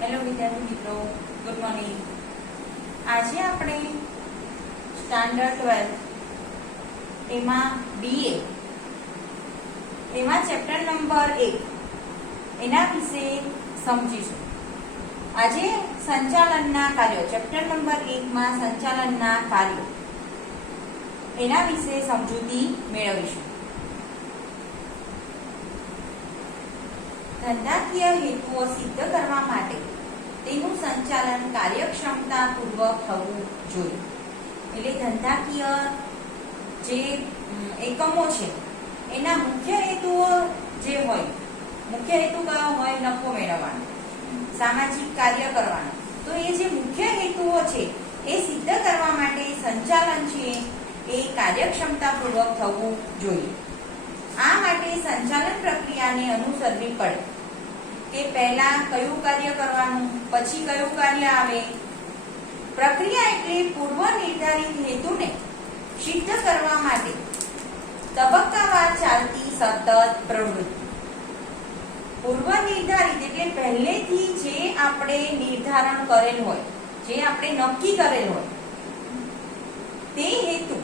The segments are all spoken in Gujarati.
હેલો વિદ્યાર્થી મિત્રો, ગુડ મોર્નિંગ. આજે આપણે સ્ટાન્ડર્ડ 12 એમાં BA એમાં ચેપ્ટર નંબર 1 એના વિશે સમજીશું. આજે સંચાલનના કાર્યો, ચેપ્ટર નંબર 1 માં સંચાલનના કાર્યો એના વિશે સમજૂતી મેળવીશું. ધંધાકીય હેતુઓ સિદ્ધ કરવા માટે તેનું સંચાલન કાર્યક્ષમતાપૂર્વક થવું જોઈએ. એટલે ધંધાકીય જે એકમો છે એના મુખ્ય હેતુઓ જે હોય, મુખ્ય હેતુ કયો હોય? નફો મેળવવાનો, સામાજિક કાર્ય કરવાનો. તો એ જે મુખ્ય હેતુઓ છે એ સિદ્ધ કરવા માટે સંચાલન છે એ કાર્યક્ષમતાપૂર્વક થવું જોઈએ. આ માટે સંચાલન પ્રક્રિયાને અનુસરવી પડે કે પહેલા કયું કાર્ય કરવાનું, પછી કયું કાર્ય આવે. પ્રક્રિયા એટલે પૂર્વ નિર્ધારિત હેતુને સિદ્ધ કરવા માટે તબક્કાવાર ચાલતી સતત પ્રવૃત્તિ. પૂર્વ નિર્ધારિત એટલે પહેલેથી જે આપણે નિર્ધારણ કરેલ હોય, જે આપણે નક્કી કરેલ હોય તે હેતુ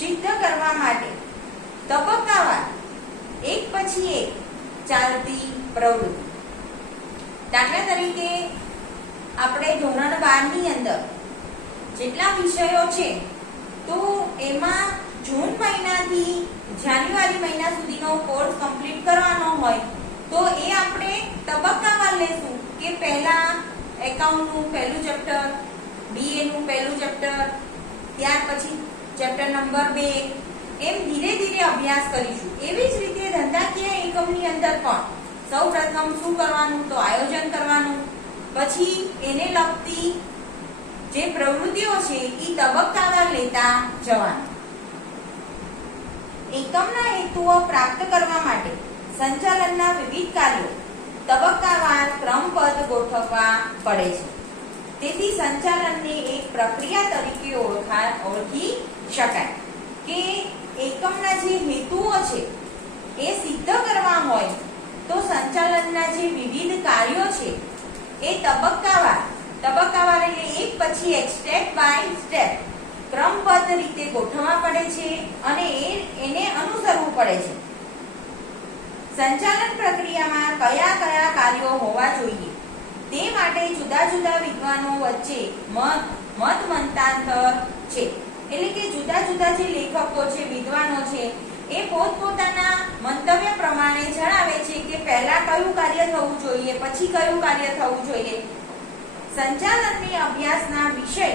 સિદ્ધ કરવા માટે તબક્કાવાર એક પછી એક ચાલતી પ્રવૃત્તિ. દાખલા તરીકે આપણે ધોરણ 12 ની અંદર જેટલા વિષયો છે તો એમાં જૂન મહિનાથી જાન્યુઆરી મહિના સુધીનો કોર્સ કમ્પ્લીટ કરવાનો હોય તો એ આપણે તબક્કાવાર લેશું કે પહેલા એકાઉન્ટનું પહેલું ચેપ્ટર, BA નું પહેલું ચેપ્ટર, ત્યાર પછી ચેપ્ટર નંબર 2, એમ ધીરે ધીરે અભ્યાસ કરીશું. એવી જ રીતે ધંધાકીય એકમની અંદર પણ સૌપ્રથમ શું કરવાનું? તો આયોજન કરવાનું. પછી એને લગતી જે પ્રવૃત્તિઓ છે એ તબક્કાવાર લેતા જવાનું. એકમના હેતુઓ પ્રાપ્ત કરવા માટે સંચાલનના વિવિધ કાર્યો તબક્કાવાર ક્રમબદ્ધ ગોઠવવા પડે છે. તેથી સંચાલનને એક પ્રક્રિયા તરીકે ઓળખી શકાય કે એકમના જે હેતુઓ છે એ સિદ્ધ કરવા હોય તો સંચાલનના જે વિવિધ કાર્યો છે એ તબક્કાવાર એટલે એક પછી એક, સ્ટેપ બાય સ્ટેપ ક્રમબદ્ધ રીતે ગોઠવવા પડે છે અને એને અનુસરવું પડે છે. સંચાલન પ્રક્રિયામાં કયા કયા કાર્યો હોવા જોઈએ તે માટે જુદા જુદા વિદ્વાનો વચ્ચે મત મંતાંતર છે. એટલે કે જુદા જુદા જે લેખકો છે, વિદ્વાનો છે, એ પોતપોતાના મંતવ્ય પ્રમાણે જણાવે છે કે પહેલા કયું કાર્ય થવું જોઈએ, પછી કયું કાર્ય થવું જોઈએ. સંચાલનને અભ્યાસના વિષય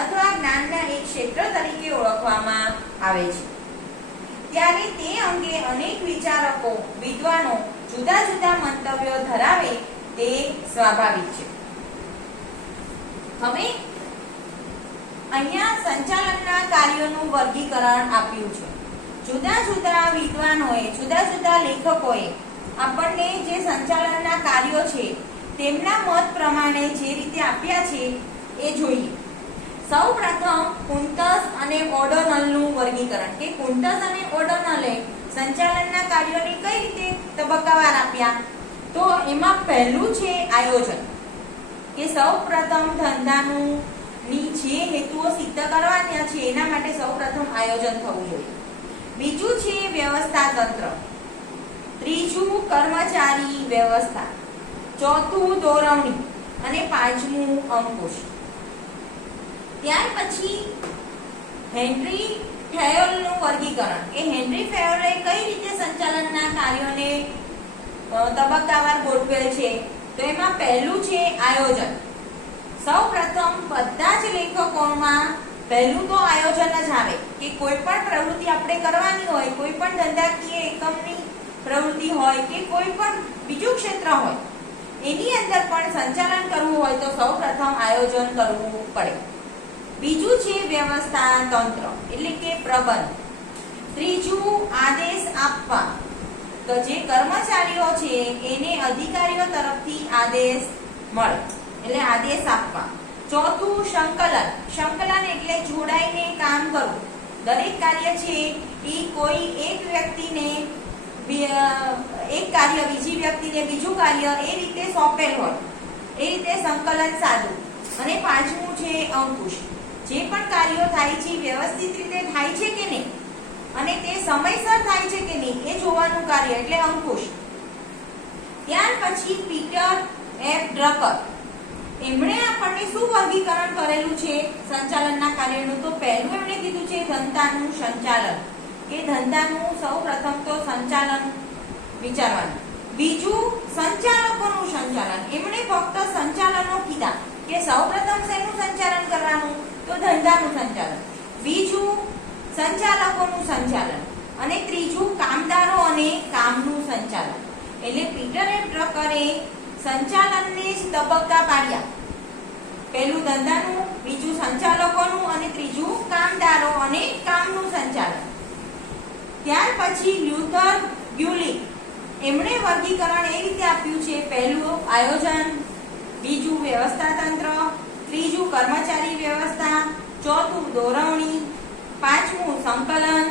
અથવા જ્ઞાનના એક ક્ષેત્ર તરીકે ઓળખવામાં આવે છે. ત્યારે તે અંગે અનેક વિચારકો, વિદ્વાનો જુદા જુદા મંતવ્યો ધરાવે તે સ્વાભાવિક છે. હવે અહીંયા સંચાલનના કાર્યોનું વર્ગીકરણ આપ્યું છે. જુદા જુદા વિદ્વાનોએ, જુદા જુદા લેખકોએ આપણને જે સંચાલનના કાર્યો છે તેમના મત પ્રમાણે જે રીતે આપ્યા છે એ જોઈએ. સૌપ્રથમ કુન્ટસ અને ઓડોનલનું વર્ગીકરણ કે કુન્ટસ અને ઓડોનલે સંચાલનના કાર્યોને કઈ રીતે તબક્કાવાર આપ્યા. તો એમાં પહેલું છે આયોજન, કે સૌપ્રથમ ધંધાનું જે હેતુઓ સિદ્ધ કરવાના છે એના માટે સૌપ્રથમ આયોજન થવું જોઈએ. બીજું છે વ્યવસ્થા તંત્ર, ત્રીજું કર્મચારી વ્યવસ્થા, ચોથું દોરવણી અને પાંચમું અંકુશ. ત્યાર પછી હેનરી ફેયોલનું વર્ગીકરણ, કે હેનરી ફેયોલે કઈ રીતે સંચાલનના કાર્યોને તબક્કાવાર ગોઠવેલ છે. તો એમાં પહેલું છે આયોજન. સૌપ્રથમ બધા જ લેખકોમાં પહેલું તો આયોજન જ આવે કે કોઈ પણ પ્રવૃત્તિ આપણે કરવાની હોય, કોઈ પણ ધંધાકીય એકમની પ્રવૃત્તિ હોય કે કોઈ પણ બીજું ક્ષેત્ર હોય, એની અંદર પણ સંચાલન કરવું હોય તો સૌપ્રથમ આયોજન કરવું પડે. બીજું છે વ્યવસ્થા તંત્ર એટલે કે પ્રબંધ. ત્રીજું આદેશ આપવા, તો જે કર્મચારીઓ છે એને અધિકારીઓ તરફથી આદેશ મળે એટલે આદેશ આપવા. ચોથું સંકલન એટલે જોડાઈને કામ કરવું. દરેક કાર્ય છે એ કોઈ એક વ્યક્તિને એક કાર્ય બીજી વ્યક્તિને બીજું કાર્ય એ રીતે સોંપેલ હોય એ રીતે સંકલન સાધવું. અને પાંચમું છે અંકુશ. જે પણ કાર્યો થાય છે વ્યવસ્થિત રીતે થાય છે કે નહીં અને તે સમયસર થાય છે કે નહીં એ જોવાનું કાર્ય એટલે અંકુશ. ત્યાર પછી પીટર એફ ડ્રકર એમણે આપણને શું વર્ગીકરણ કરેલું છે સંચાલનના કાર્યનું? તો પહેલું એમણે કીધું છે ધંધાનું સંચાલન, કે ધંધાનું સૌપ્રથમ તો સંચાલન વિચારવાનું. બીજું સંચાલકોનું સંચાલન. એમણે ફક્ત સંચાલનો કીધા કે સૌપ્રથમ શેનું સંચાલન કરવાનું? તો ધંધાનું સંચાલન. બીજું સંચાલકોનું સંચાલન અને ત્રીજું કામદારો અને કામનું સંચાલન. એટલે પીટર એફ ડ્રકરે સંચાલનને જ તબક્કા પાડ્યા. પહેલું ધંધાનું, બીજું સંચાલકોનું અને ત્રીજું કામદારો અને કામનું સંચાલન. ત્યાર પછી લ્યુથર ગ્યુલિક એમણે વર્ગીકરણ એ રીતે આપ્યું છે: પહેલું આયોજન, બીજું વ્યવસ્થા તંત્ર, ત્રીજું કર્મચારી વ્યવસ્થા, ચોથું દોરવણી, પાંચમું સંકલન,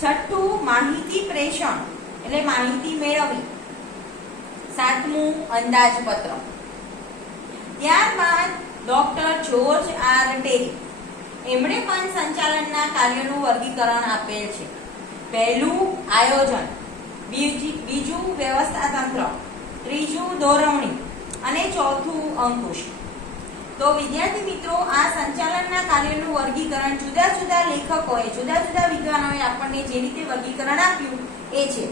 છઠ્ઠું માહિતી પ્રેષણ એટલે માહિતી મેળવવી, સાતમું અંદાજપત્ર. ત્યારબાદ ડોક્ટર જ્યોર્જ આર ટેરી એમણે પણ સંચાલનના કાર્યનું વર્ગીકરણ આપેલ છે. પહેલું આયોજન, બીજું વ્યવસ્થા તંત્ર, ત્રીજું દોરવણી અને ચોથું અંકુશ. તો વિદ્યાર્થી મિત્રો, આ સંચાલનના કાર્યનું વર્ગીકરણ જુદા જુદા લેખકોએ, જુદા જુદા વિદ્વાનોએ આપણને જે રીતે વર્ગીકરણ આપ્યું એ છે.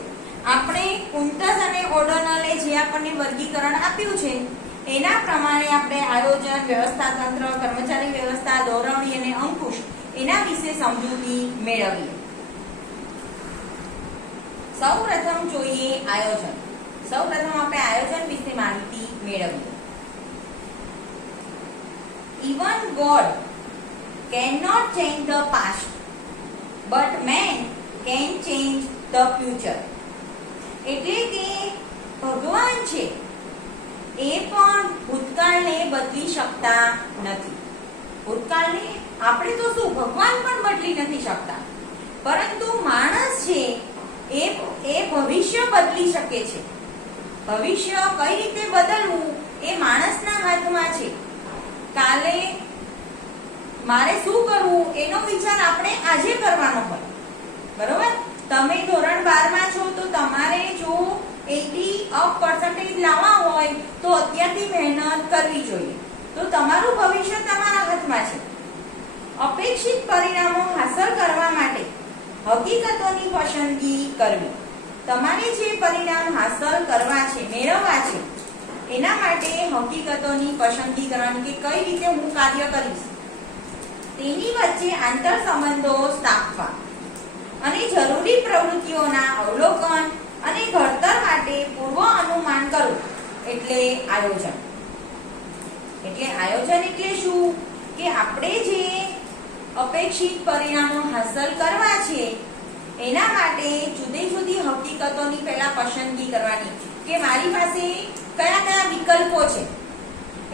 આપણે કુંટસ અને ઓડોનલે જે આપણને વર્ગીકરણ આપ્યું છે એના પ્રમાણે આપણે આયોજન, વ્યવસ્થા તંત્ર, કર્મચારી વ્યવસ્થા, દોરવણી અને અંકુશ એના વિશે સમજૂતી મેળવીએ. સૌપ્રથમ જોઈએ આયોજન. સૌપ્રથમ આપણે આયોજન વિશે માહિતી મેળવીએ. Even God cannot change the past, but man can change the future. એટલે કે ભગવાન છે એ પણ ભૂતકાળને બદલી શકતા નથી. ભૂતકાળને આપણે તો શું, ભગવાન પણ બદલી નથી શકતા, પરંતુ માણસ છે એ ભવિષ્ય બદલી શકે છે. ભવિષ્ય કઈ રીતે બદલવું એ માણસના હાથમાં છે. કાલે મારે શું કરવું એનો વિચાર આપણે આજે કરવાનો હોય, બરોબર? તમે ધોરણ 12 માં છો તો તમારે જો 80% લાવવા હોય તો અત્યારથી મહેનત કરવી જોઈએ. તો તમારું ભવિષ્ય તમારા હાથમાં છે. અપેક્ષિત પરિણામો હાંસલ કરવા માટે હકીકતોની પસંદગી કરવી. તમારે જે પરિણામ હાંસલ કરવા છે, મેળવવા છે, એના માટે હકીકતોની પસંદગી કરવાની કે કઈ રીતે હું કાર્ય કરીશ, તેની વચ્ચે આંતર સંબંધો સ્થાપવા અને જરૂરી પ્રવૃત્તિઓના અવલોકન અને ઘડતર માટે પૂર્વ અનુમાન કરવું એટલે આયોજન. એટલે આયોજન એટલે શું કે આપણે જે અપેક્ષિત પરિણામો હાંસલ કરવા છે એના માટે જુદી જુદી હકીકતોની પહેલા પસંદગી કરવાની કે મારી પાસે કયા કયા વિકલ્પો છે,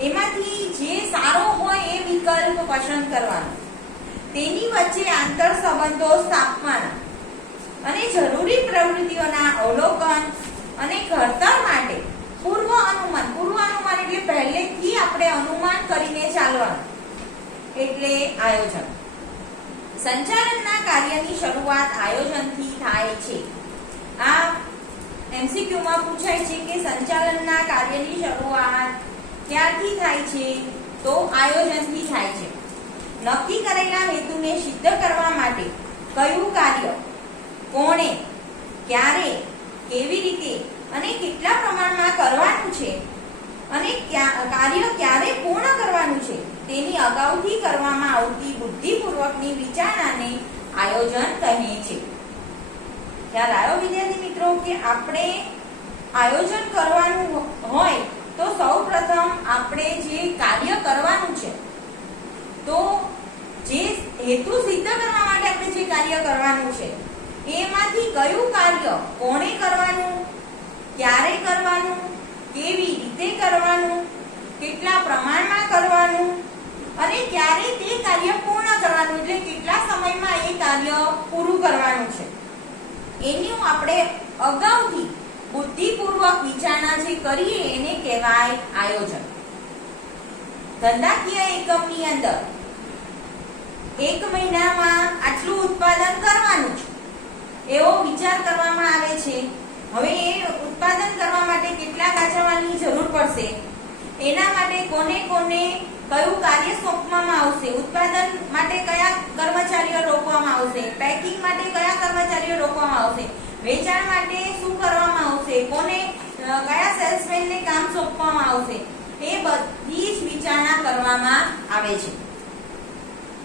એમાંથી જે સારો હોય એ વિકલ્પ પસંદ કરવાનો, તેની વચ્ચે આંતર સંબંધો સ્થાપવાના અને જરૂરી પ્રવૃત્તિઓના અવલોકન અને ઘડતર માટે પૂર્વ અનુમાન. પૂર્વ અનુમાન એટલે પહેલેથી આપણે અનુમાન કરીને ચાલવાનું એટલે આયોજન. સંચાલનના કાર્યની શરૂઆત આયોજનથી થાય છે. આ MCQ માં પૂછાય છે કે સંચાલનના કાર્યની શરૂઆત ક્યારથી થાય છે? તો આયોજનથી થાય છે. નક્કી કરેલા હેતુને સિદ્ધ કરવા માટે કયું કાર્ય કોણે, ક્યારે, કેવી રીતે અને કેટલા પ્રમાણમાં કરવાનું છે અને કાર્ય ક્યારે પૂર્ણ કરવાનું છે તેની અગાઉથી કરવામાં આવતી બુદ્ધિપૂર્વકની વિચારણાને આયોજન કહે છે. ખ્યાલ આવ્યો વિદ્યાર્થી મિત્રો કે આપણે આયોજન કરવાનું હોય તો સૌપ્રથમ આપણે જે કાર્ય કરવાનું છે, તો જે હેતુ સિદ્ધ કરવા માટે આપણે જે કાર્ય કરવાનું છે એમાંથી કયું કાર્ય કોણે કરવાનું, ક્યારે કરવાનું, કેવી રીતે કરવાનું, કેટલા પ્રમાણમાં કરવાનું અને ક્યારે તે કાર્ય પૂર્ણ કરવાનું એટલે કેટલા સમયમાં એ કાર્ય પૂરું કરવાનું છે એનું આપણે અગાઉથી બુદ્ધિપૂર્વક વિચારણા જે કરીએ એને કહેવાય આયોજન. ધંધાકીય એકમની અંદર એક મહિનામાં આટલું ઉત્પાદન કરવાનું છે એવો વિચાર કરવામાં આવે છે. હવે એ ઉત્પાદન કરવા માટે કેટલા કાચા માલની જરૂર પડશે, એના માટે કોને કોને કયું કાર્ય સોંપવામાં આવશે, ઉત્પાદન માટે કયા કર્મચારીઓ રોકવામાં આવશે, પેકિંગ માટે કયા કર્મચારીઓ રોકવામાં આવશે, વેચાણ માટે શું કરવામાં આવશે, કોને કયા સેલ્સમેનને કામ સોંપવામાં આવશે, એ બધી જ વિચારણા કરવામાં આવે છે.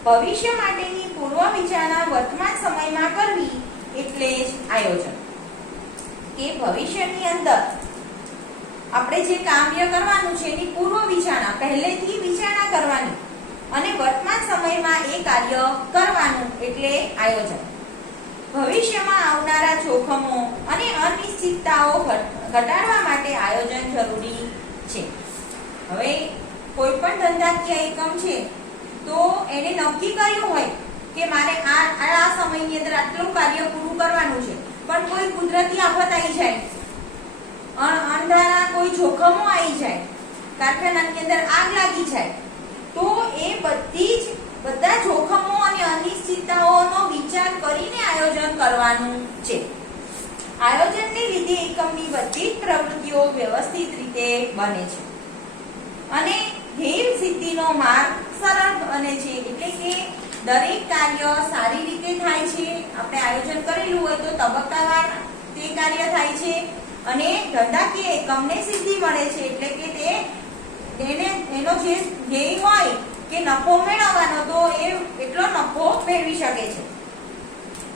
ભવિષ્ય માટેની પૂર્વ વિચારણા વર્તમાન સમયમાં કરવી એટલે જ આયોજન. કે ભવિષ્યની અંદર આપણે જે કાર્ય કરવાનું છે એની પૂર્વ વિચારણા પહેલેથી વિચારણા કરવાની અને વર્તમાન સમયમાં એ કાર્ય કરવાનું એટલે આયોજન. ભવિષ્યમાં આવનારા જોખમો અને અનિશ્ચિતતાઓ ઘટાડવા માટે આયોજન જરૂરી છે. હવે કોઈ પણ ધંધાકીય એકમ છે તો એને નક્કી કર્યું હોય કે મારે આ સમયની અંદર આટલું કાર્ય પૂરું કરવાનું છે, પણ કોઈ કુદરતી આફત આવી જાય, અણધારા કોઈ જોખમો આવી જાય, કારખાનાની અંદર આગ લાગી જાય, તો એ બધા જોખમો અને અનિશ્ચિતતાઓનો વિચાર કરીને આયોજન કરવાનું છે. આયોજનને લીધે એકમની બધી જ પ્રવૃત્તિઓ વ્યવસ્થિત રીતે બને છે અને ધ્યેય સિદ્ધિનો માર્ગ સરળ બને છે. એટલે કે દરેક કાર્ય સારી રીતે થાય છે. આપણે આયોજન કરેલું હોય તો તબક્કાવાર તે કાર્ય થાય છે અને ધંધાકીય એકમને સિદ્ધિ મળે છે. એટલે કે એનો જે ધ્યેય હોય કે નફો મેળવવાનો, તો એ એટલો નફો મેળવી શકે છે.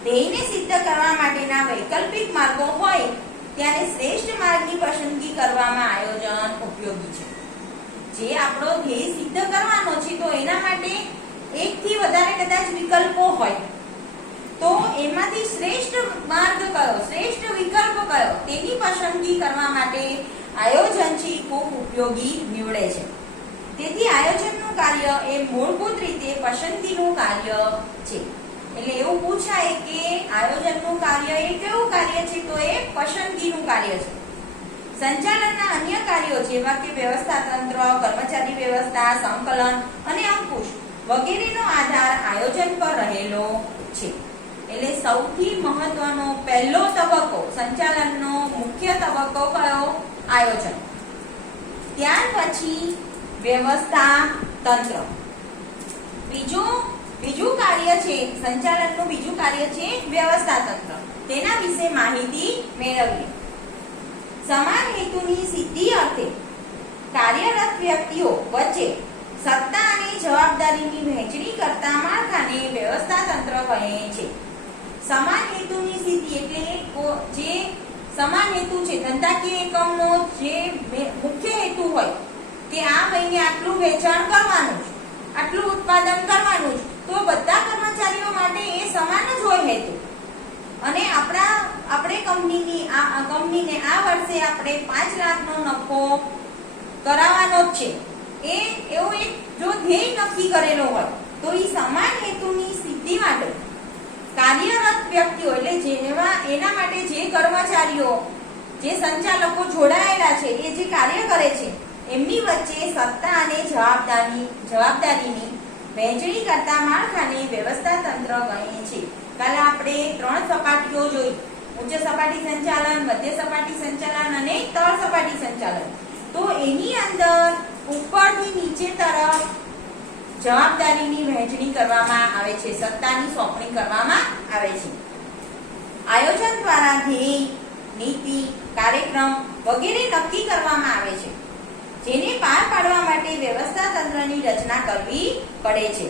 ધ્યેયને સિદ્ધ કરવા માટેના વૈકલ્પિક માર્ગો હોય ત્યારે શ્રેષ્ઠ માર્ગની પસંદગી કરવામાં આયોજન ઉપયોગી છે. જે આપણો ધ્યેય સિદ્ધ કરવાનો છે તો એના માટે એકથી વધારે કદાચ વિકલ્પો હોય, તો એમાંથી શ્રેષ્ઠ માર્ગ કયો, શ્રેષ્ઠ વિકલ્પ કયો, તેની પસંદગી કરવા માટે આયોજન છે ખૂબ ઉપયોગી નીવડે છે. તેથી આયોજનનું કાર્ય એ મૂળભૂત રીતે પસંદગીનું કાર્ય છે. એટલે એવું પૂછાય કે આયોજનનું કાર્ય એ કેવું કાર્ય છે, તો એ પસંદગીનું કાર્ય છે. સંચાલનના અન્ય કાર્યો જેવા કે વ્યવસ્થા તંત્ર, કર્મચારી વ્યવસ્થા, સંકલન અને અંકુશ વગેરેનો આધાર આયોજન પર રહેલો છે. એટલે સૌથી મહત્વનો પહેલો તબક્કો, સંચાલનનો મુખ્ય તબક્કો કયો? આયોજન. ત્યાર પછી વ્યવસ્થા તંત્ર. બીજું કાર્ય છે સંચાલનનું, બીજું કાર્ય છે વ્યવસ્થા તંત્ર. તેના વિશે માહિતી મેળવીએ. સમાન હેતુની સિદ્ધિ અર્થે કાર્યરત વ્યક્તિઓ વચ્ચે સત્તા અને જવાબદારીની વહેંચણી કરતા માળખાને વ્યવસ્થા તંત્ર કહે છે. સમાન હેતુની સિદ્ધિ એટલે જે સમાન હેતુ છે, ધંધાકીય એકમનો જે મુખ્ય હેતુ હોય કે આ મહિને આટલું વેચાણ કરવાનું છે, આટલું ઉત્પાદન કરવાનું છે, તો બધા કર્મચારીઓ માટે એ સમાન જ હોય હેતુ. અને આપણે કંપનીને આ વર્ષે આપણે 5 લાખનો નફો કરાવવાનો જ છે, એવો એક જો ધ્યેય નક્કી કરેલો હોય તો એ સમાન હેતુની સિદ્ધિ માટે કાર્યરત વ્યક્તિઓ એટલે એના માટે જે કર્મચારીઓ, જે સંચાલકો જોડાયેલા છે, એ જે કાર્ય કરે છે, એમની વચ્ચે સત્તા અને જવાબદારીની વહેંચણી કરતા માળખાને વ્યવસ્થા તંત્ર કહે છે. કાલે આપણે 3 સપાટીઓ જોઈ: ઉચ્ચ સપાટી સંચાલન, મધ્ય સપાટી સંચાલન અને તળ સપાટી સંચાલન. તો એની અંદર ઉપરથી નીચે તરફ જવાબદારીની વહેંચણી કરવામાં આવે છે, સત્તાની સોંપણી કરવામાં આવે છે. આયોજન દ્વારા ધ્યેય, નીતિ, કાર્યક્રમ વગેરે નક્કી કરવામાં આવે છે, જેને પાર પાડવા માટે વ્યવસ્થા તંત્રની રચના કરવી પડે છે.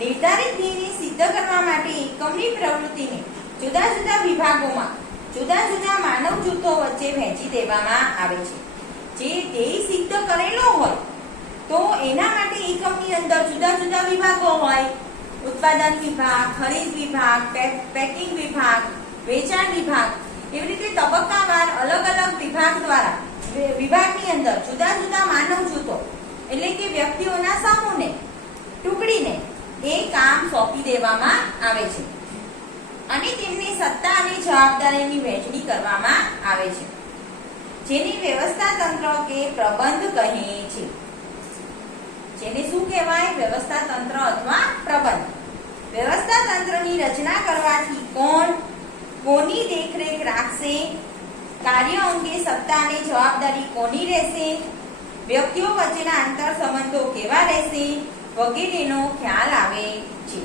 નિર્ધારિત ધ્યેયને સિદ્ધ કરવા માટે એકમની પ્રવૃત્તિને જુદા જુદા વિભાગોમાં જુદા જુદા માનવ જૂથો વચ્ચે વહેંચી દેવામાં આવે છે. જે ધ્યેય સિદ્ધ કરેલો હોય તો એના માટે એકમની અંદર જુદા જુદા વિભાગો હોય: ઉત્પાદન વિભાગ, ખરીદ વિભાગ, પેકિંગ વિભાગ, વેચાણ વિભાગ. એવી રીતે તબક્કાવાર અલગ અલગ વિભાગ દ્વારા વિભાગની અંદર જુદા જુદા માનવ જૂથો એટલે કે વ્યક્તિઓના સમૂહને ટુકડીને એ કામ સોંપી દેવામાં આવે છે અને તેમને સત્તા અને જવાબદારીની વહેંચણી કરવામાં આવે છે, જેને વ્યવસ્થા તંત્ર કે પ્રબંધ કહે છે. જેને શું કહેવાય? વ્યવસ્થા તંત્ર અથવા પ્રબંધ. વ્યવસ્થા તંત્રની રચના કરવાથી કોણ કોની દેખરેખ રાખશે? કાર્ય અંગે સત્તા અને જવાબદારી કોની રહેશે? વ્યક્તિઓ વચ્ચેના આંતર સંબંધો કેવા રહેશે? વગેરેનો ખ્યાલ આવે છે.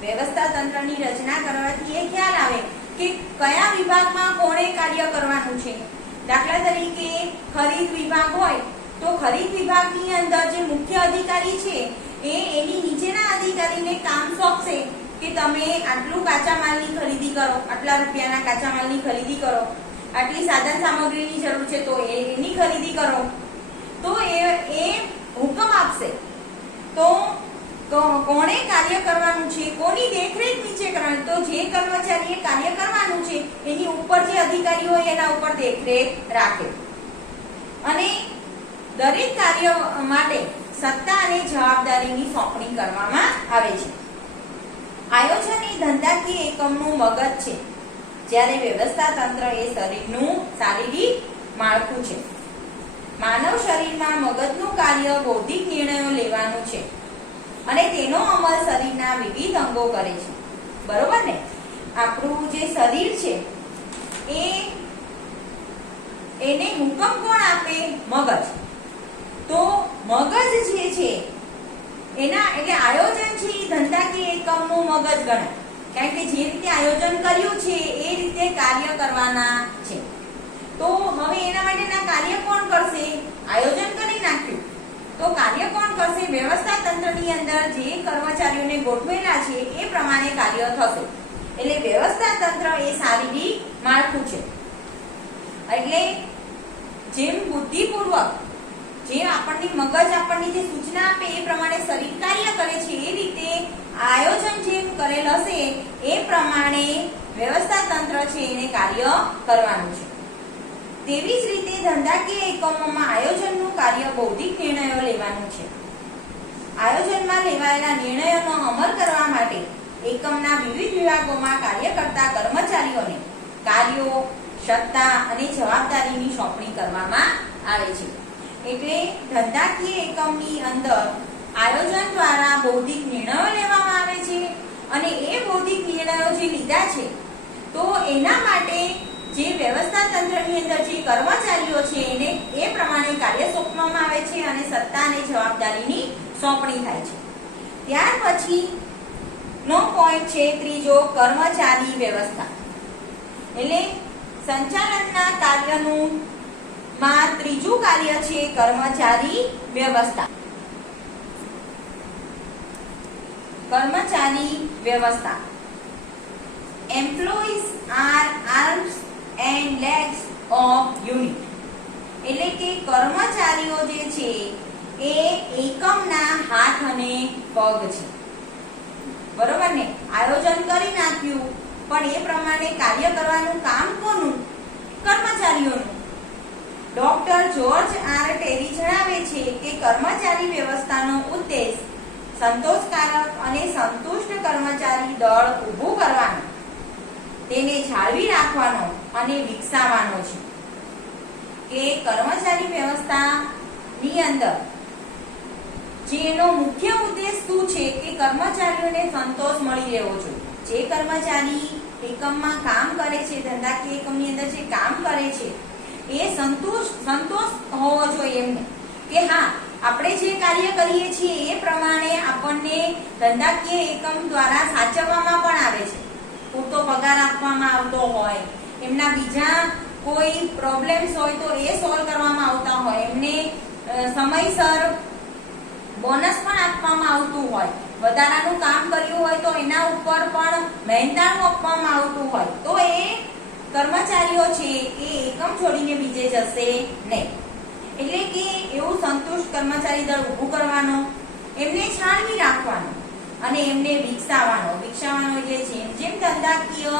વ્યવસ્થા તંત્રની રચના કરવાથી એ ખ્યાલ આવે કે કયા વિભાગમાં કોણે કાર્ય કરવાનું છે. દાખલા તરીકે ખરીદ વિભાગ હોય તો ખરીદ વિભાગની અંદર જે મુખ્ય અધિકારી છે એ એની નીચેના અધિકારીને કામ સોંપશે કે તમે આટલું કાચા માલની ખરીદી કરો, આટલા રૂપિયાના કાચા માલની ખરીદી કરો, આટલી સાધન સામગ્રીની જરૂર છે તો એની ખરીદી કરો. તો એ હુકમ આપશે. તો કોણે કાર્ય કરવાનું છે, કોની દેખરેખ નીચે કરવાનું? તો જે કર્મચારીએ કાર્ય કરવાનું છે એની ઉપર જે અધિકારી હોય એના ઉપર દેખરેખ રાખે અને દરેક કાર્ય માટે સત્તા અને જવાબદારીની સોંપણી કરવામાં આવે છે. આયોજન એ ધંધાકીય એકમનું મગજ છે, જ્યારે વ્યવસ્થા તંત્ર એ શરીરનું શારીરિક માળખું છે. માનવ શરીરમાં મગજનું કાર્ય બૌદ્ધિક નિર્ણયો લેવાનું છે અને તેનો અમલ શરીરના વિવિધ અંગો કરે છે. બરોબર ને? આપણું જે શરીર છે એને હુકમ કોણ આપે? મગજ. તો મગજ જે છે એના એટલે આયોજન છે એ ધંધાકીય એકમનું મગજ ગણાય. કારણ કે જે રીતે આયોજન કર્યું છે એ રીતે કાર્ય કરવાના છે. તો હવે એના માટેના કાર્ય કોણ કરશે? આયોજન કરી નાખ્યું તો કાર્ય કોણ કરશે? વ્યવસ્થા તંત્રની અંદર જે કર્મચારીઓને ગોઠવેલા છે એ પ્રમાણે કાર્ય થશે. એટલે વ્યવસ્થા તંત્ર એ શારીરિક માળખું છે. એટલે જેમ બુદ્ધિપૂર્વક જે આપણને મગજ આપણને જે સૂચના આપે એ પ્રમાણે શરીર કાર્ય કરે છે એ રીતે આયોજન જેમ કરેલ હશે એ પ્રમાણે વ્યવસ્થા તંત્ર છે એને કાર્ય કરવાનું છે. તેવી જ રીતે ધંધાકીય એકમોમાં આયોજનનું કાર્ય બૌદ્ધિક નિર્ણયો લેવાનું છે. આયોજનમાં લેવાયેલા નિર્ણયોનો અમલ કરવા માટે એકમના વિવિધ વિભાગોમાં કાર્ય કરતા કર્મચારીઓને કાર્યો, સત્તા અને જવાબદારીની સોંપણી કરવામાં આવે છે. એટલે ધંધાકીય એકમની અંદર આયોજન દ્વારા બૌદ્ધિક નિર્ણયો લેવામાં આવે છે અને એ બૌદ્ધિક નિર્ણયો જે લીધા છે તો એના માટે જે વ્યવસ્થા તંત્રની અંદર જે કર્મચારીઓ છે એને એ પ્રમાણે કાર્ય સોંપવામાં આવે છે અને સત્તા અને જવાબદારીની સોંપણી થાય છે. ત્યાર પછી નો પોઈન્ટ છે ત્રીજો, કર્મચારી વ્યવસ્થા. એટલે સંચાલનના કાર્યનું માં ત્રીજું કાર્ય છે કર્મચારી વ્યવસ્થા. કર્મચારી વ્યવસ્થા. Employees are arms and legs of unit. એટલે કે કર્મચારીઓ જે છે એ એકમના હાથ અને પગ છે. બરોબર ને? આયોજન કરી નાખ્યું પણ એ પ્રમાણે કાર્ય કરવાનું કામ કોનું? કર્મચારીઓનું. ડોક્ટર જોર્જ આર ટેરી જણાવે છે કે કર્મચારી વ્યવસ્થાનો ઉદ્દેશ સંતોષકારક અને સંતુષ્ટ કર્મચારી દળ ઊભું કરવાનો, તેને જાળવી રાખવાનો અને વિકસાવવાનો છે. કે કર્મચારી વ્યવસ્થાની અંદર જેનો મુખ્ય ઉદ્દેશ શું છે કે કર્મચારીઓને સંતોષ મળી રહેવો જોઈએ. જે કર્મચારી એકમમાં કામ કરે છે, ધંધાકીય એકમની અંદર જે કામ કરે છે એ સંતોષ હોવો જોઈએ એમને કે હા આપણે જે કાર્ય કરીએ છીએ એ પ્રમાણે આપણને ધંધાકીય એકમ દ્વારા સાચવવામાં પણ આવે છે. પૂરતો પગાર આપવામાં આવતો હોય, એમના બીજા કોઈ પ્રોબ્લેમ્સ હોય તો એ સોલ્વ કરવામાં આવતા હોય, એમને સમયસર બોનસ પણ આપવામાં આવતું હોય, વધારાનું કામ કર્યું હોય તો એના ઉપર પણ મહેનતાણું આપવામાં આવતું હોય તો એ કર્મચારીઓ છે એ એકમ છોડીને બીજે જશે નહીં. એટલે કે એવું સંતુષ્ટ કર્મચારી દળ ઊભું કરવાનો, એમને જાળવી રાખવાનો અને એમને વિકસાવવાનો એટલે જેમ ધંધાકીય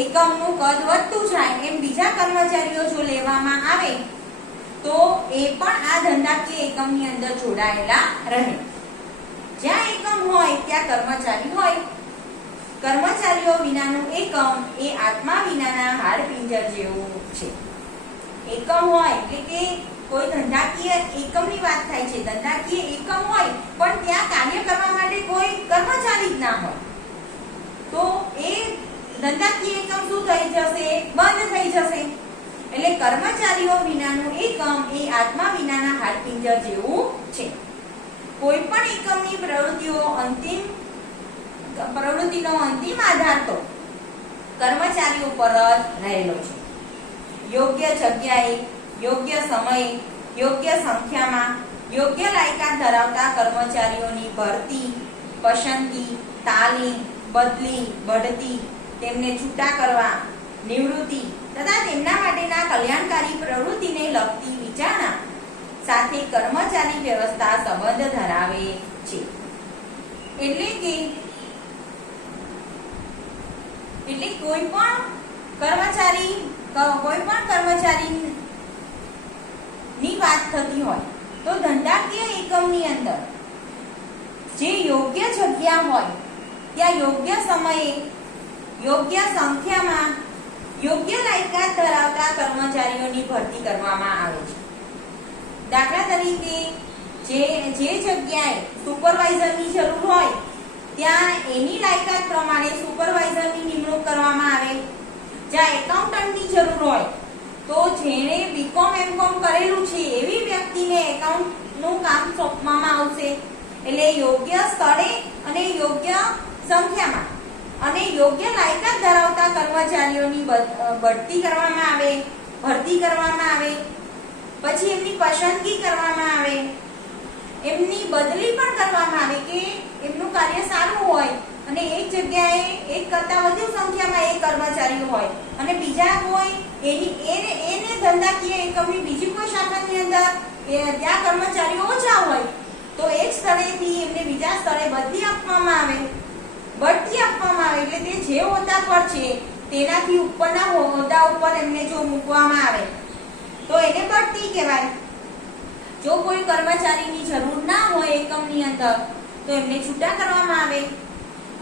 એકમનું કદ વધતું જાય એમ બીજા કર્મચારીઓ જો લેવામાં આવે તો એ પણ આ ધંધાકીય એકમની અંદર જોડાયેલા રહે. જ્યાં એકમ હોય ત્યાં કર્મચારી હોય. કર્મચારીઓ વિનાનું એકમ એ આત્મા વિનાના હાડપિંજર જેવું છે. એકમ હોય એટલે કે કોઈ ધંધાકીય એકમની વાત થાય છે, ધંધાકીય એકમ હોય પણ ત્યાં કાર્ય કરવા માટે કોઈ કર્મચારી જ ના હોય તો એ ધંધાકીય એકમ શું થઈ જશે? બંધ થઈ જશે. એટલે કર્મચારીઓ વિનાનું એકમ એ આત્મા વિનાના હાડપિંજર જેવું છે. કોઈ પણ એકમની પ્રવૃત્તિનો અંતિમ આધાર તો કર્મચારીઓ પર જ રહેલો છે. યોગ્ય જગ્યાએ, યોગ્ય સમયે, યોગ્ય સંખ્યામાં, યોગ્ય લાયકાત ધરાવતા કર્મચારીઓની ભરતી, પસંદગી, તાલીમ, બદલી, બઢતી, તેમને છૂટા કરવા, નિવૃત્તિ તથા તેમના માટેના કલ્યાણકારી પ્રવૃત્તિને લગતી વિચારણા સાથે કર્મચારી વ્યવસ્થા સંબંધ ધરાવે છે. એટલે કોઈ પણ કર્મચારીની વાત થતી હોય તો ધંધાકીય એકમની અંદર જે યોગ્ય જગ્યા હોય ત્યાં યોગ્ય સમયે, યોગ્ય સંખ્યામાં, યોગ્ય લાયકાત ધરાવતા કર્મચારીઓની ભરતી કરવામાં આવે છે. દાખલા તરીકે જે જગ્યાએ સુપરવાઇઝરની જરૂર હોય ત્યાં એની લાયકાત પ્રમાણે સુપરવાઇઝરની નિમણૂક કરવામાં આવે. જ્યાં એકાઉન્ટન્ટની જરૂર હોય તો જેણે બીકોમ એમકોમ કરેલું છે એવી વ્યક્તિને એકાઉન્ટનું કામ સોંપવામાં આવશે. એટલે યોગ્ય સ્થળે અને યોગ્ય સંખ્યામાં અને યોગ્ય લાયકાત ધરાવતા કર્મચારીઓની ભરતી કરવામાં આવે. પછી એમની પસંદગી કરવામાં આવે, એમની બદલી પણ કરવામાં આવે કે એમનું કાર્ય સારું હોય અને એક જગ્યાએ એક કરતા વધુ સંખ્યામાં એક કર્મચારીઓ હોય અને બીજા કોઈ એને ધંધાકીય એકમની બીજી કોઈ શાખાની અંદર ત્યાં કર્મચારીઓ ઓછા હોય તો એક સ્થળેથી એમને બીજા સ્થળે બદલી આપવામાં આવે, બઢતી આપવામાં આવે. એટલે તે જે હોદ્દા પર છે તેનાથી ઉપરના હોદ્દા ઉપર એમને જો મૂકવામાં આવે તો એને બઢતી કહેવાય. જો કોઈ કર્મચારીની જરૂર ના હોય એકમની અંદર તો એમને છૂટા કરવામાં આવે.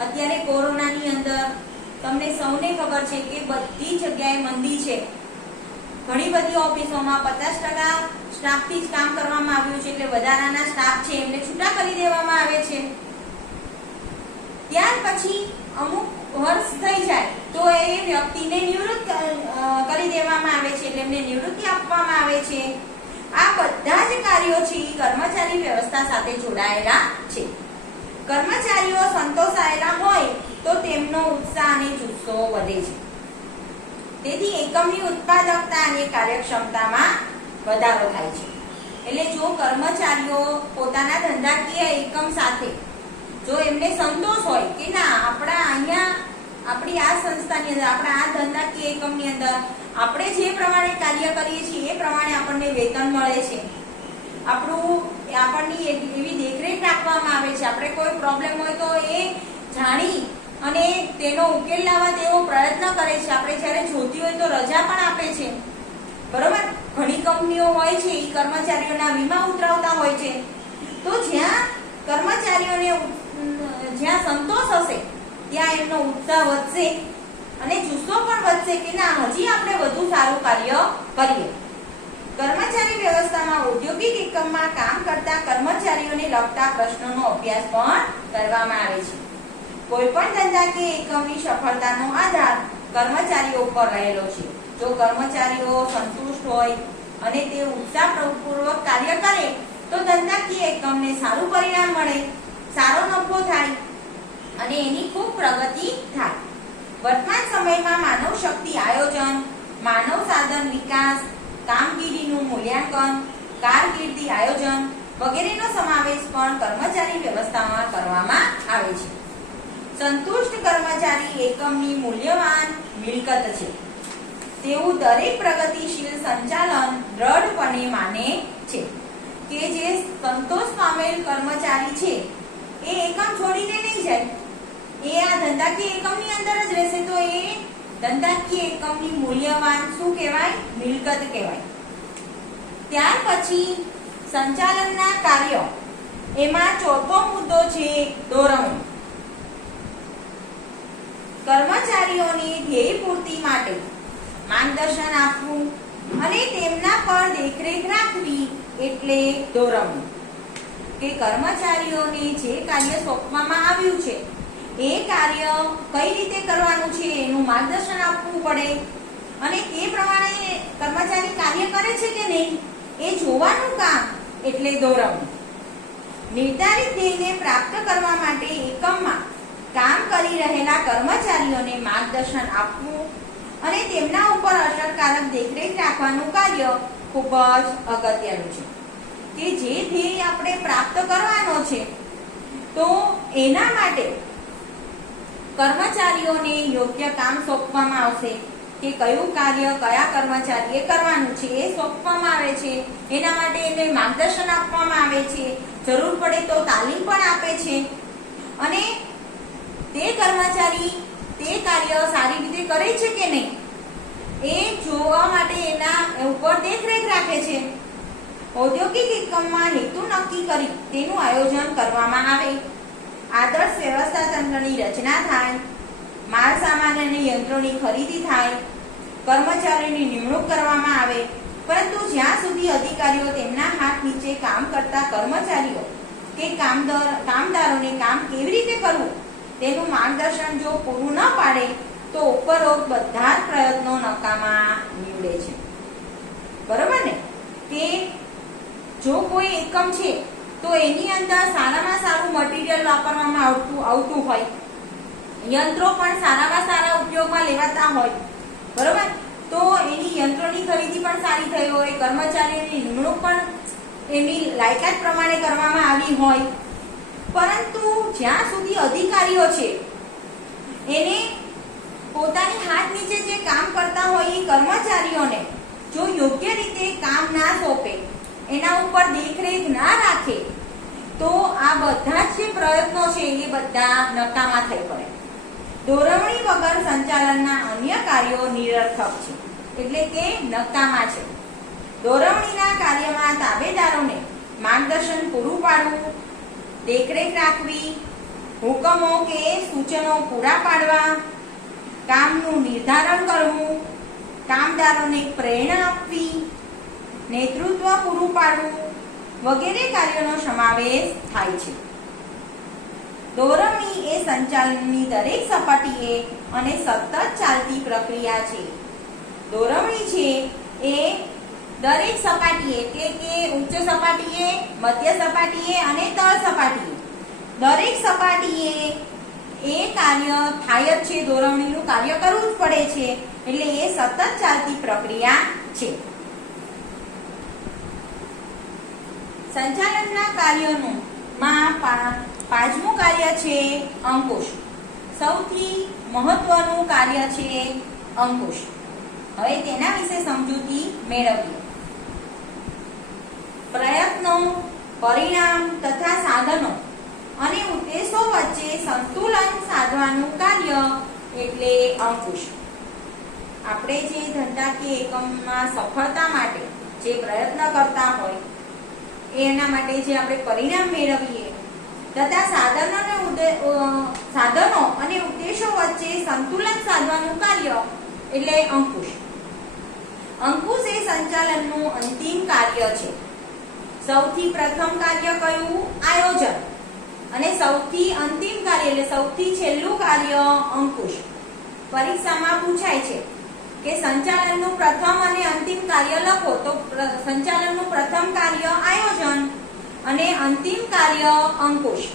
અત્યારે કોરોનાની અંદર તમને સૌને ખબર છે કે બધી જગ્યાએ મંદી છે. ઘણી બધી ઓફિસોમાં 50% સ્ટાફથી જ કામ કરવામાં આવ્યું છે. એટલે વધારાના સ્ટાફ છે એમને છૂટા કરી દેવામાં આવે છે. ત્યાર પછી અમુક વર્ષ થઈ જાય તો એ વ્યક્તિને નિવૃત્ત કરી દેવામાં આવે છે. એટલે એમને નિવૃત્તિ આપવામાં આવે છે. આ બધા જ કાર્યો છે કર્મચારી વ્યવસ્થા સાથે જોડાયેલા છે. કર્મચારીઓ સંતોષાયેલા હોય તો તેમનો ઉત્સાહ અને જુસ્સો વધે છે. તેથી એકમની ઉત્પાદકતા અને કાર્યક્ષમતામાં વધારો થાય છે. એટલે જો કર્મચારીઓ પોતાના ધંધાકીય એકમ સાથે જો એમને સંતોષ હોય કે ના આપણી આ સંસ્થાની અંદર, આપણા આ ધંધાકીય એકમની અંદર આપણે જે પ્રમાણે કાર્ય કરીએ છીએ એ પ્રમાણે આપણને વેતન મળે છે, આપણને એવી દેખરેખ રાખવામાં આવે છે, આપણે કોઈ પ્રોબ્લેમ હોય તો એ જાણી અને તેનો ઉકેલ લાવવા તેવો પ્રયત્ન કરે છે. આપણે જ્યારે જોતી હોય તો રજા પણ આપે છે. બરોબર, ઘણી કંપનીઓ હોય છે એ કર્મચારીઓના વીમા ઉતરાવતા હોય છે. તો જ્યાં કર્મચારીઓને જ્યાં સંતોષ હશે ત્યાં એમનો ઉત્સાહ વધશે અને જુસ્સો પણ વધશે કે ના હજી આપણે વધુ સારું કાર્ય કરીએ. કર્મચારી વ્યવસ્થામાં ઔદ્યોગિક એકમમાં કામ કરતા કર્મચારીઓને લગતા પ્રશ્નોનો અભ્યાસ પણ કરવામાં આવે છે. કોઈ પણ ધંધાકીય એકમની સફળતાનો આધાર કર્મચારીઓ પર રહેલો છે. જો કર્મચારીઓ સંતુષ્ટ હોય અને તે ઉત્સાહપૂર્વક કાર્ય કરે તો ધંધાકીય એકમને સારું પરિણામ મળે, સારો નફો થાય અને એની ખૂબ પ્રગતિ થાય. વર્તમાન સમયમાં માનવ શક્તિ આયોજન, માનવ સાધન વિકાસ, કામગીરીનું મૂલ્યાંકન, કારકિર્દી આયોજન વગેરેનો સમાવેશ પણ કર્મચારી વ્યવસ્થામાં કરવામાં આવે છે. સંતુષ્ટ કર્મચારી એકમની મૂલ્યવાન મિલકત છે તેવું દરેક પ્રગતિશીલ સંચાલન દ્રઢપણે માને છે. કે જે સંતોષ પામેલ કર્મચારી છે એ એકમ છોડીને નહીં જાય, એ આ ધંધાકીય એકમની અંદર જ રહેશે તો એ ધંધાકીય એકમની મૂલ્યવાન શું કહેવાય? મિલકત કહેવાય. ત્યાર પછી સંચાલનના કાર્યો, એમાં ચોથો મુદ્દો છે દોરવણી. કર્મચારીઓની ધ્યેય પૂર્તિ માટે માર્ગદર્શન આપવું, અને તેમના પર દેખરેખ રાખવી એટલે દોરવણી. કે કર્મચારીઓને જે કાર્ય સોંપવામાં આવ્યું છે એ કાર્ય કઈ રીતે કરવાનું છે એનું માર્ગદર્શન આપવું પડે અને તે પ્રમાણે કર્મચારી કાર્ય કરે છે કે નહીં એ જોવાનું કામ એટલે દોરવણી. નિર્ધારિત ધ્યેયને પ્રાપ્ત કરવા માટે એકમમાં કામ કરી રહેલા કર્મચારીઓને માર્ગદર્શન આપવું અને તેમના ઉપર અસરકારક દેખરેખ રાખવાનું કાર્ય ખૂબ જ અગત્યનું છે. કે જે ધ્યેય આપણે પ્રાપ્ત કરવાનો છે તો એના માટે કર્મચારીઓને યોગ્ય કામ સોંપવામાં આવશે કે કયું કાર્ય કયા કર્મચારીએ કરવાનું છે એ સોંપવામાં આવે છે. એના માટે એને માર્ગદર્શન આપવામાં આવે છે, જરૂર પડે તો તાલીમ પણ આપે છે અને તે કર્મચારી તે કાર્ય સારી રીતે કરે છે કે નહીં એ જોવા માટે એના ઉપર દેખરેખ રાખે છે. ઔદ્યોગિક એકમમાં હેતુ નક્કી કરી તેનું આયોજન કરવામાં આવે, આદર્શ વ્યવસ્થા તંત્રની રચના થાય, માલ સામાન અને યંત્રોની ખરીદી થાય, કર્મચારીઓની નિમણૂક કરવામાં આવે. પરંતુ જ્યાં સુધી અધિકારીઓ તેમના હાથ નીચે કામ કરતા કર્મચારીઓ કે કામદારોને કામ કેવી રીતે કરવું તેનું માર્ગદર્શન જો પૂરું ન પાડે તો ઉપરોક્ત બધા જ પ્રયત્નો નકામા નીવડે છે. બરોબર ને? કે જો કોઈ એકમ છે તો એની અંદર સારામાં સારું મટીરીયલ વાપરવામાં આવતું હોય, યંત્રો પણ સારામાં સારા ઉપયોગમાં લેવાતા હોય, બરોબર, તો એની યંત્રોની ખરીદી પણ સારી થઈ હોય, કર્મચારીઓની નિમણૂક પણ એની લાયકાત પ્રમાણે કરવામાં આવી હોય. પરંતુ જ્યાં સુધી અધિકારીઓ છે એને પોતાની હાથ નીચે જે કામ કરતા હોય એ કર્મચારીઓને જો યોગ્ય રીતે કામ ના સોંપે, એના ઉપર દેખરેખ ના રાખે તો આ બધા જ જે પ્રયત્નો છે એ બધા નકામા થઈ પડે. દોરવણી વગર સંચાલનના અન્ય કાર્યો નિરર્થક છે, એટલે કે નકામા છે. દોરવણીના કાર્યમાં તાબેદારોને માર્ગદર્શન પૂરું પાડવું, દેખરેખ રાખવી, હુકમો કે સૂચનો પૂરા પાડવા, કામનું નિર્ધારણ કરવું, કામદારોને પ્રેરણા આપવી, નેતૃત્વ પૂરું પાડવું વગેરે કાર્યોનો સમાવેશ થાય છે. દોરવણી એ સંચાલનની દરેક સપાટીએ અને સતત ચાલતી પ્રક્રિયા છે. દોરવણી છે એ દરેક સપાટીએ એટલે કે ઉચ્ચ સપાટીએ, મધ્ય સપાટીએ અને તળ સપાટીએ દરેક સપાટીએ એ કાર્ય થાય જ છે. દોરવણીનું કાર્ય કરવું જ પડે છે, એટલે એ સતત ચાલતી પ્રક્રિયા છે. સંચાલનના કાર્યનું પાંચમું કાર્ય છે અંકુશ. સૌથી મહત્વનું કાર્ય છે અંકુશ. હવે તેના વિશે સમજૂતી મેળવીએ. પ્રયત્નો, પરિણામ તથા સાધનો અને ઉદ્દેશો વચ્ચે સંતુલન સાધવાનું કાર્ય એટલે અંકુશ. આપણે જે ધંધાકીય એકમમાં સફળતા માટે જે પ્રયત્ન કરતા હોય એના માટે જે આપણે પરિણામ મેળવીએ તથા સાધનો અને ઉદ્દેશો વચ્ચે સંતુલન સાધવાનું કાર્ય એટલે અંકુશ. અંકુશ એ સંચાલનનું અંતિમ કાર્ય છે. સૌથી પ્રથમ કાર્ય કયું? આયોજન. અને સૌથી અંતિમ કાર્ય એટલે સૌથી છેલ્લું કાર્ય અંકુશ. પરીક્ષામાં પૂછાય છે કે સંચાલનનું પ્રથમ અને અંતિમ કાર્ય લખો, તો સંચાલનનું પ્રથમ કાર્ય આયોજન અને અંતિમ કાર્ય અંકુશ.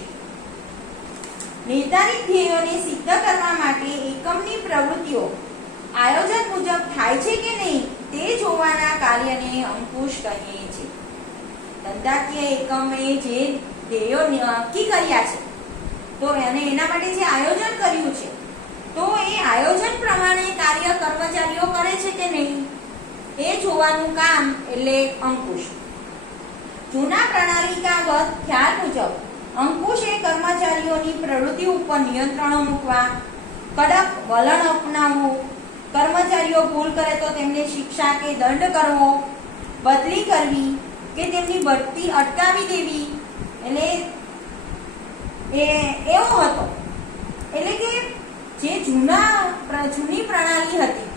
નિર્ધારિત ધ્યેયોને સિદ્ધ કરવા માટે એકમની પ્રવૃત્તિઓ આયોજન મુજબ થાય છે કે નહીં તે જોવાના કાર્યને અંકુશ કહે છે. ધંધાકીય એકમે જે ધ્યેયો નક્કી કર્યા છે તો એના માટે જે આયોજન કર્યું છે તો એ આયોજન પ્રમાણે કાર્ય કર્મચારીઓ કરે છે કે નહીં એ જોવાનું કામ એટલે અંકુશ. જૂના પ્રણાલિકાગત ખ્યાલ મુજબ અંકુશ એ કર્મચારીઓની પ્રવૃત્તિ ઉપર નિયંત્રણો મૂકવા, કડક વલણ અપનાવવું, કર્મચારીઓ ભૂલ કરે તો તેમને શિક્ષા કે દંડ કરવો, બદલી કરવી કે તેમની બઢતી અટકાવી દેવી, એટલે એવો હતો. એટલે કે જે જૂની પ્રણાલી હતી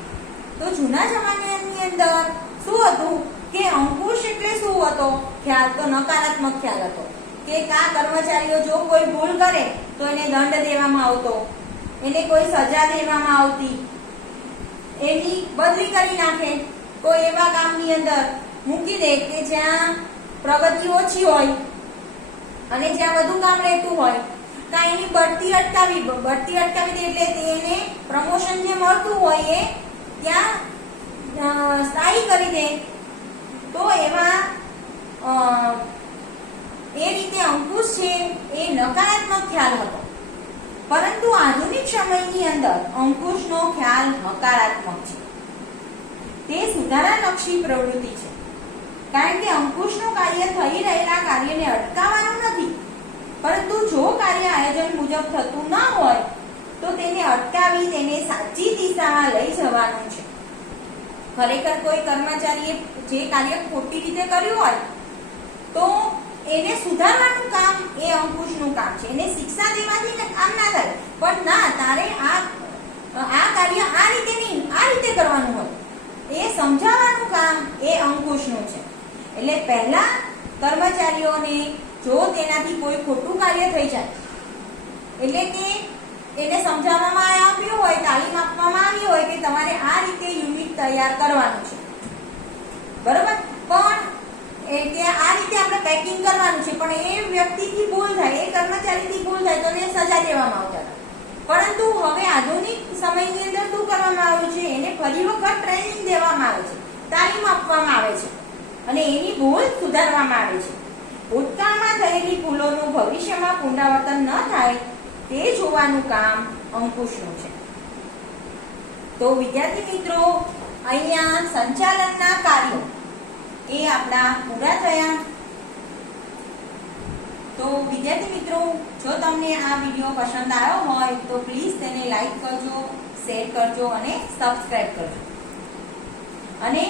તો જૂના જમાનાની અંદર શું હતું કે અંકુશ એટલે શું હતો ખ્યાલ? તો નકારાત્મક ખ્યાલ હતો કે આ કર્મચારીઓ જો કોઈ ભૂલ કરે તો એને દંડ દેવામાં આવતો, એને કોઈ સજા દેવામાં આવતી, એની બદલી કરી નાખે, કોઈ એવા કામની અંદર મૂકી દે કે જ્યાં પ્રગતિ ઓછી હોય અને જ્યાં વધુ કામ રહેતું હોય, કાં એની બઢતી અટકાવી દે એટલે તેને પ્રમોશન જે મળતું હોય એ ત્યાં સ્થાયી કરી દે. તો એમાં એ રીતે અંકુશ છે એ નકારાત્મક ખ્યાલ હતો. પરંતુ આધુનિક સમયની અંદર અંકુશનો ખ્યાલ હકારાત્મક છે. તે સુધારાલક્ષી પ્રવૃત્તિ છે, કારણ કે અંકુશનું કાર્ય થઈ રહેલા કાર્યને અટકાવવાનું નથી, પરંતુ જો કાર્ય આયોજન મુજબ થતું ન હોય તો તેને અટકાવી તેને સાચી દિશામાં લઈ જવાનું છે. ખરેખર કોઈ કર્મચારીએ જે કાર્ય ખોટી રીતે કર્યું હોય તો એને સુધારવાનું કામ એ અંકુશનું કામ છે. એને શિક્ષા દેવાથી કામ ના થાય, પણ ના તારે આ કાર્ય આ રીતે નહીં આ રીતે કરવાનું હોય એ સમજાવવાનું કામ એ અંકુશનું છે. એટલે પહેલા કર્મચારીઓને જો તેનાથી કોઈ ખોટું કાર્ય થઈ જાય એટલે કે એને સમજાવવામાં આવ્યું હોય, તાલીમ આપવામાં આવી હોય કે તમારે આ રીતે યુનિટ તૈયાર કરવાનું છે, બરોબર, પણ કે આ રીતે આપણે પેકિંગ કરવાનું છે, પણ એ વ્યક્તિથી ભૂલ થાય, એ કર્મચારીથી ભૂલ થાય તો એને સજા દેવામાં આવતા હતા. પરંતુ હવે આધુનિક સમયની અંદર શું કરવામાં આવ્યું છે, એને ફરી વખત ટ્રેનિંગ દેવામાં આવે છે, તાલીમ આપવામાં આવે છે અને એની ભૂલ સુધારવામાં આવે છે. ભૂતકાળમાં થયેલી ભૂલોનું ભવિષ્યમાં પુનરાવર્તન ન થાય તે જોવાનું કામ અંકુશનું છે. તો વિદ્યાર્થી મિત્રો, અહીંયા સંચાલનના કાર્યો એ આપણા પૂરા થયા. તો વિદ્યાર્થી મિત્રો, જો તમને આ વિડીયો પસંદ આવ્યો હોય તો પ્લીઝ તેને લાઈક કરજો, શેર કરજો અને સબસ્ક્રાઇબ કરજો. અને